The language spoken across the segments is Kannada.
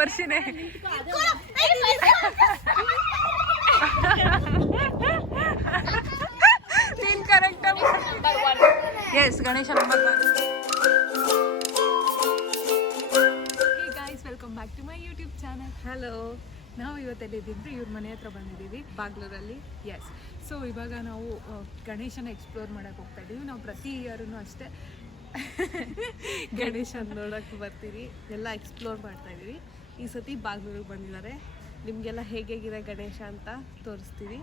ವರ್ಷಿನೇ. ನೀನ್ correct. Yes, Ganesha number 1. Hey guys, welcome back to my YouTube channel. Hello, ನಾವು ಇವತ್ತೆಲ್ಲಿದ್ದಿದ್ದು ಇವ್ರ ಮನೆ ಹತ್ರ ಬಂದಿದ್ದೀವಿ, ಬಾಗ್ಲೂರಲ್ಲಿ. ಎಸ್, ಸೊ ಇವಾಗ ನಾವು ಗಣೇಶನ ಎಕ್ಸ್ಪ್ಲೋರ್ ಮಾಡೋಕ್ಕೆ ಹೋಗ್ತಾ ಇದ್ದೀವಿ. ನಾವು ಪ್ರತಿ ಇಯರೂ ಅಷ್ಟೇ ಗಣೇಶನ ನೋಡೋಕ್ಕೆ ಬರ್ತೀವಿ, ಎಲ್ಲ ಎಕ್ಸ್ಪ್ಲೋರ್ ಮಾಡ್ತಾಯಿದ್ದೀವಿ. ಈ ಸತಿ ಬಾಗ್ಲೂರಿಗೆ ಬಂದಿದ್ದಾರೆ. ನಿಮಗೆಲ್ಲ ಹೇಗಿದೆ ಗಣೇಶ ಅಂತ ತೋರಿಸ್ತೀವಿ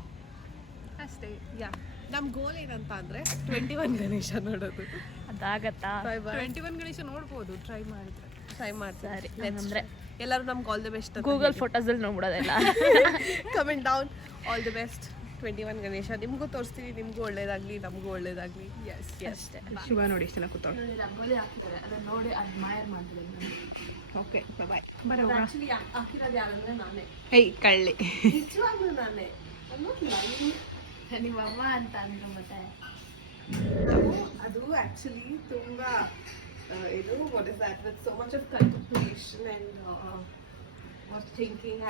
ಅಷ್ಟೇ. ಯಾ, ನಮ್ಮ ಗೋಲ್ ಏನಂತ ಅಂದರೆ 21 ಗಣೇಶ ನೋಡೋದು. ಅದಾಗತ್ತಾ? 21 ಗಣೇಶ ನೋಡ್ಬೋದು, ಟ್ರೈ ಮಾಡ್ತಾರೆ. ಅಂದರೆ ಎಲ್ಲರೂ ನಮ್ಗೆ ಆಲ್ ದಿ ಬೆಸ್ಟ್. ಗೂಗಲ್ ಫೋಟೋಸಲ್ಲಿ ನೋಡ್ಬಿಡೋದೆಲ್ಲ. Comment down, all the best. 21 Ganesha ನಿಮಗೂ ತೋರಿಸ್ತೀವಿ, ನಿಮಗೂ ಒಳ್ಳೇದಾಗಲಿ, ನಮಗೂ ಒಳ್ಳೇದಾಗಲಿ. ಎಸ್ ಅಷ್ಟೇ. ಶಿವ ನೋಡಿ ಎಷ್ಟು ಜನ ಕೂತ್ಕೊಂಡು ರಂಗೋಲಿ ಹಾಕಿದ್ದಾರೆ, ಅದನ್ನ ನೋಡಿ ಅಡ್ಮೈರ್ ಮಾಡ್ತಿದ್ದೀನಿ. ಓಕೆ, ಬಾಯ್. ಬರೋಣ. ಆಕ್ಚುಲಿ ಹಾಕಿರೋದು ಯಾರಂದ್ರೆ ನಾನೇ. ಏಯ್ ಕಳ್ಳಿ, ನಿಜವಾಗ್ಲೂ ನಾನೇ. ನಿಮ್ಮ ಅಮ್ಮ ಅಂತ ಅಂದ್ರು. ಮತ್ತೆ ಅದು ಆಕ್ಚುಲಿ ತುಂಬಾ ಇದು what is that with so much of contemplation and was thinking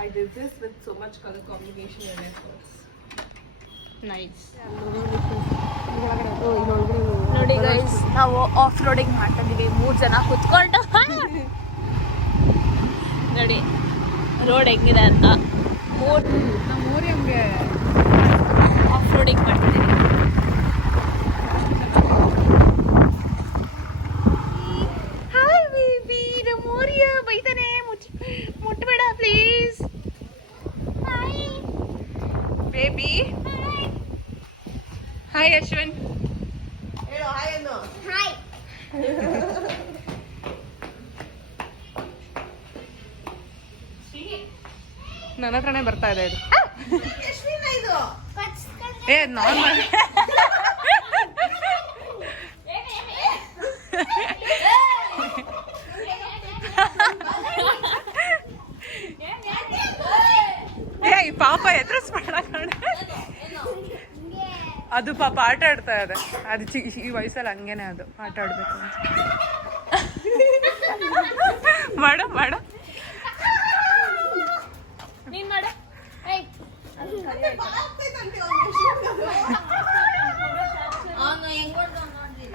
I did this with so much color combination and efforts. Nice. ನೋಡಿ ಗೈಸ್, ನಾವು ಆಫ್ ರೋಡಿಂಗ್ ಮಾಡ್ತಿದ್ದೀವಿ 3 ಜನ ಕುತ್ಕೊಂಡು. ನೋಡಿ ರೋಡ್ ಹೆಂಗಿದೆ ಅಂತ. ನಮ್ಮೂರಿ ಹಂಗೆ ಆಫ್ ರೋಡಿಂಗ್ ಮಾಡ್ತಿದ್ದೀವಿ. ಹಾಯ್ ಬೇಬಿ, ನಮ್ಮೂರಿಯ ಬೈತಾನೆ, ಮುಟ್ಬೇಡ please. Hi baby. Hi Ashwin. ಹೇಳು ಹಾಯ್ ಅನ್ನು. ಹಾಯ್. ನನ್ನ ಹತ್ರನೇ ಬರ್ತಾ ಇದೆ ಇದು. ಎಷ್ಟಿನ ಇದು? ಏ ನಾರ್ಮಲ್. ಏ ಪಾಪ ಎದುರಿಸ್ಬೇಡ ಕಣ. ಅದು ಪಾಪ ಆಟ ಆಡ್ತಾ ಇದೆ. ಅದು ಈ ವಯಸ್ಸಲ್ಲಿ ಹಂಗೇನೆ, ಅದು ಆಟ ಆಡ್ಬೇಕು ಅಂತ. ಮಾಡು ಮಾಡು. ನೀನ್ ಮಾಡು. ಅವನು ಹೆಂಗ್ ಹೊಡ್ದ ನೋಡ್ರಿ.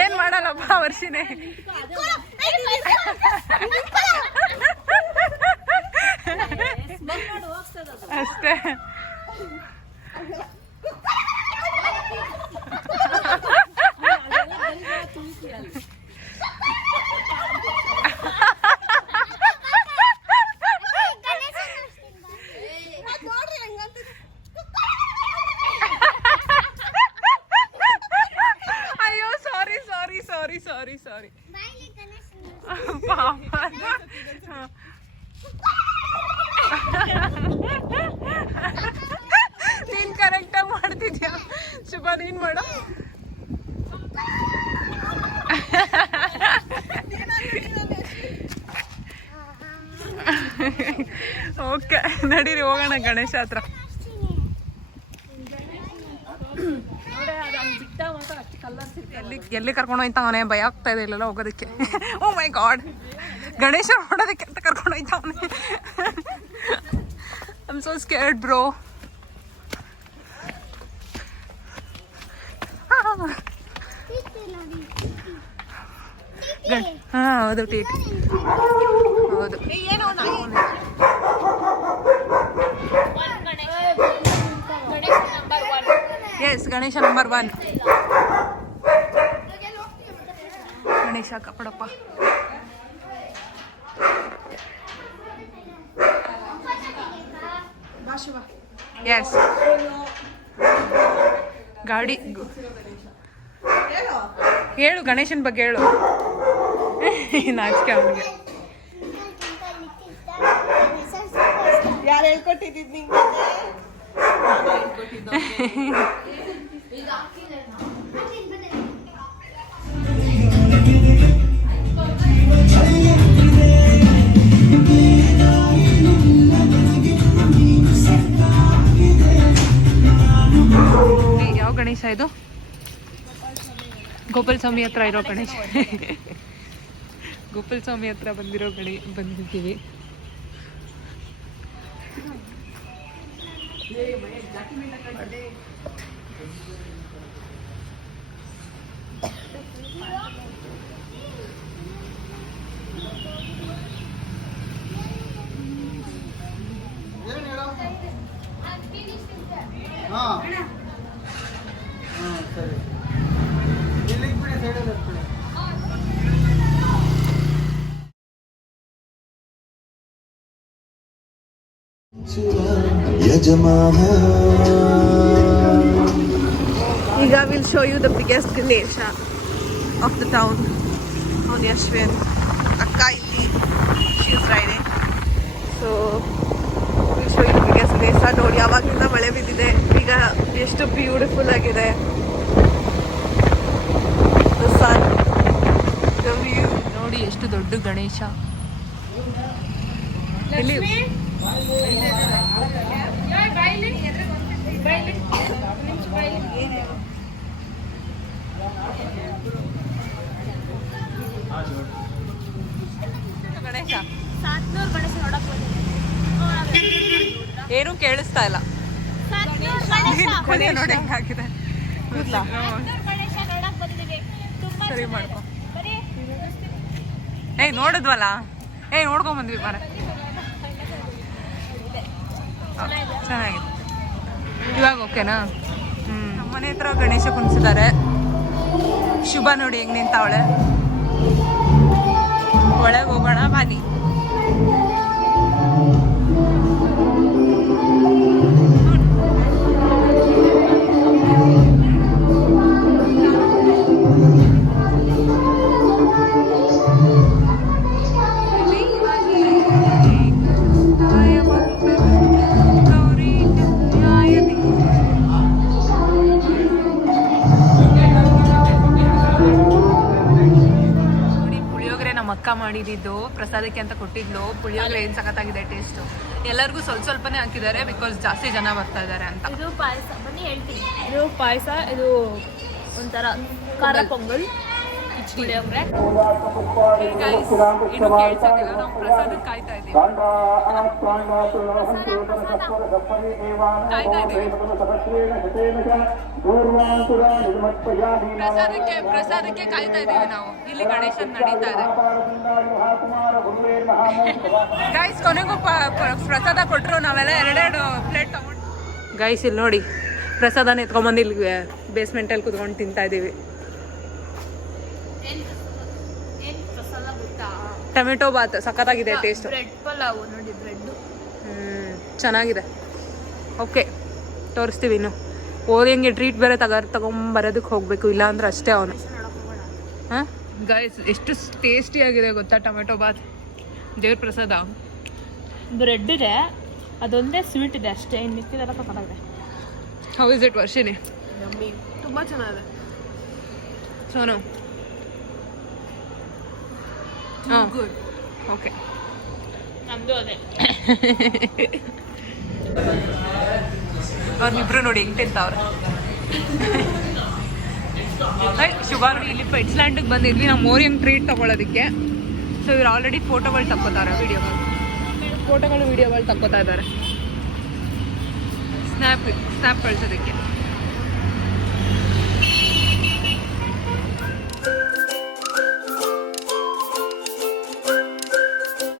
ಏನ್ ಮಾಡಲ್ಲಪ್ಪ ವರ್ಷಿನೇ. ಅಷ್ಟೇ. ಅಯ್ಯೋ ಸಾರಿ ಸಾರಿ ಸಾರಿ ಸಾರಿ ಸಾರಿ ಪಾಪ. ನೀನ್ ಕರೆಕ್ಟಾಗಿ ಮಾಡ್ತಿದ್ಯಾ ಶುಭ, ನೀನ್ ಮಾಡು. ಓಕೆ, ನಡೀರಿ ಹೋಗೋಣ ಗಣೇಶ ಹತ್ರ. ಎಲ್ಲಿ ಕರ್ಕೊಂಡು ಹೋಯ್ತಾ ಅವನೇ, ಭಯ ಆಗ್ತಾ ಇದೆ ಇಲ್ಲೆಲ್ಲ ಹೋಗೋದಕ್ಕೆ. ಓ ಮೈ ಗಾಡ್, ಗಣೇಶ ನೋಡೋದಕ್ಕೆ ಅಂತ ಕರ್ಕೊಂಡು ಹೋಯ್ತಾ ಅವನೇ. I am so scared bro. ಹಾ ಹೌದು, ಟೀಟ್ ಹೌದು. Yes, Ganesha number 1. ಗಣೇಶ ಕಪಡಪ್ಪ. ಎಸ್, ಗಾಡಿ ಹೇಳು, ಗಣೇಶನ ಬಗ್ಗೆ ಹೇಳು. ನಾಚಿಕೆ ಅವನಿಗೆ. ಯಾರು ಹೇಳ್ಕೊಟ್ಟಿದ್ದು ನಿಂಗೆ? ಯಾವ ಗಣೇಶ ಇದು? ಗೋಪಾಲ ಸ್ವಾಮಿ ಹತ್ರ ಇರೋ ಗಣೇಶ. ಗೋಪಾಲ ಸ್ವಾಮಿ ಹತ್ರ ಬಂದಿದ್ದೀವಿ. ಈಗ will show you the biggest Ganesha of the town. ಅವನು ಯಶ್ವಿನ್ ಅಕ್ಕ ಇಲ್ಲಿ she is riding. So will show you the biggest Ganesha. ನೋಡಿ ಯಾವಾಗಲಿಂದ ಮಳೆ ಬಿದ್ದಿದೆ, ಈಗ ಎಷ್ಟು ಬ್ಯೂಟಿಫುಲ್ ಆಗಿದೆ. The sun, the view. ನೋಡಿ ಎಷ್ಟು ದೊಡ್ಡ ಗಣೇಶ. ಇಲ್ಲಿ ಗಣೇಶ ಸಾತ್ನೂರು ಗಣೇಶ ನೋಡಕ್ ಏನೂ ಕೇಳಿಸ್ತಾ ಇಲ್ಲ. ಕೊನೆ ನೋಡಿ ಹೆಂಗಾಗಿದೆ. ಗಣೇಶ ನೋಡಕ್ ಬಂದಿದ್ದೀವಿ. ತುಂಬಾ ಸರಿ ಮಾಡ್ಕೊ. ಏಯ್ ನೋಡಿದ್ವಲ್ಲ, ಏಯ್ ನೋಡ್ಕೊಂಡ್ ಬಂದ್ವಿ ಬಾರ. ಚೆನ್ನಾಗಿದೆ. ಇವಾಗ ಓಕೆನಾ? ನಮ್ಮನೆ ಹತ್ರ ಗಣೇಶ ಕುಣಿಸಿದ್ದಾರೆ. ಶುಭ ನೋಡಿ ಹೆಂಗ್ ನಿಂತಾವಳೆ. ಒಳಗೆ ಹೋಗೋಣ ಬನ್ನಿ. ಅಕ್ಕ ಮಾಡಿದ್ದು ಪ್ರಸಾದಕ್ಕೆ ಅಂತ ಕೊಟ್ಟಿದ್ಲು. ಪುಳಿಯೋಗರೆ ಏನು ಸಖತ್ತಾಗಿದೆ ಟೇಸ್ಟು. ಎಲ್ಲರಿಗೂ ಸ್ವಲ್ಪನೇ ಹಾಕಿದ್ದಾರೆ ಬಿಕಾಸ್ ಜಾಸ್ತಿ ಜನ ಬರ್ತಾ ಇದ್ದಾರೆ ಅಂತ. ಇದು ಪಾಯಸ ಬನ್ನಿ ಹೇಳ್ತೀನಿ. ಇದು ಪಾಯಸ, ಇದು ಒಂಥರ ಖಾರ ಪೊಂಗಲ್, ಪುಳಿಯೋಗರೆ. ಇನ್ನು ಕೇಳ್ಸಕ್ಕಿಲ್ಲ, ನಾವು ಪ್ರಸಾದಕ್ಕೆ ಕಾಯ್ತಾ ಇದ್ದೀವಿ. ಪ್ರಸಾದಕ್ಕೆ ಕಾಯ್ತಾ ಇದ್ದೀವಿ ನಾವು. ಇಲ್ಲಿ ಗಣೇಶನ್ ನಡೀತಾ ಇದೆ. ಗೈಸ್ ಕೊನೆಗೂ ಪ್ರಸಾದ ಕೊಟ್ಟರು. ನಾವೆಲ್ಲ ಎರಡೆರಡು ಪ್ಲೇಟ್ ತಗೊಂಡು ಗೈಸ್ ಇಲ್ಲಿ ನೋಡಿ ಪ್ರಸಾದನ ಎತ್ಕೊಂಡ್ಬಂದು ಇಲ್ಲಿ ಬೇಸ್ಮೆಂಟಲ್ಲಿ ಕುತ್ಕೊಂಡು ತಿಂತಾ ಇದ್ದೀವಿ. ಟೊಮೆಟೊ ಬಾತ್ ಸಖತ್ತಾಗಿದೆ ಟೇಸ್ಟ್. ಬ್ರೆಡ್ ಪಲಾವ್ ನೋಡಿ, ಬ್ರೆಡ್ ಚೆನ್ನಾಗಿದೆ. ಓಕೆ ತೋರಿಸ್ತೀವಿ. ಇನ್ನು ಓರಿಯಂಗೆ ಟ್ರೀಟ್ ಬೇರೆ ತಗೊಂಬರೋದಕ್ಕೆ ಹೋಗಬೇಕು, ಇಲ್ಲ ಅಂದ್ರೆ ಅಷ್ಟೇ ಅವನು. ಹಾಂ ಗೈಸ್ ಎಷ್ಟು ಟೇಸ್ಟಿಯಾಗಿದೆ ಗೊತ್ತಾ ಟೊಮೆಟೊ ಬಾತ್. ದೇವ್ರ ಪ್ರಸಾದ. ಬ್ರೆಡ್ ಇದೆ, ಅದೊಂದೇ ಸ್ವೀಟ್ ಇದೆ ಅಷ್ಟೇ, ಇನ್ನು ಮಿಕ್ಕಿದೆಲ್ಲ ತಗೊಂಡಾಗಿದೆ. How is it Varshini? ತುಂಬ ಚೆನ್ನಾಗಿದೆ. ಸೋನು ಗುಡ್. ಓಕೆ ನಮ್ಮದು ಅದೇ. ಅವ್ರಿಬ್ರು ನೋಡಿ ಹೆಂಗೆ ತಿಂತಾವ್ರೆ. ಶುಭ ನೋಡಿ ಇಲ್ಲಿ ಪೆಟ್ಸ್ಲ್ಯಾಂಡಿಗೆ ಬಂದಿದ್ವಿ ನಾವು ಮೋರಿಯಂಗ್ ಟ್ರೀಟ್ ತೊಗೊಳೋದಕ್ಕೆ. ಸೊ ಇವ್ರು ಆಲ್ರೆಡಿ ಫೋಟೋಗಳು ತಕ್ಕೋತಾರೆ, ವೀಡಿಯೋಗಳು ತಕ್ಕೋತಾ ಇದ್ದಾರೆ ಸ್ನ್ಯಾಪ್ ಕಳ್ಸೋದಕ್ಕೆ.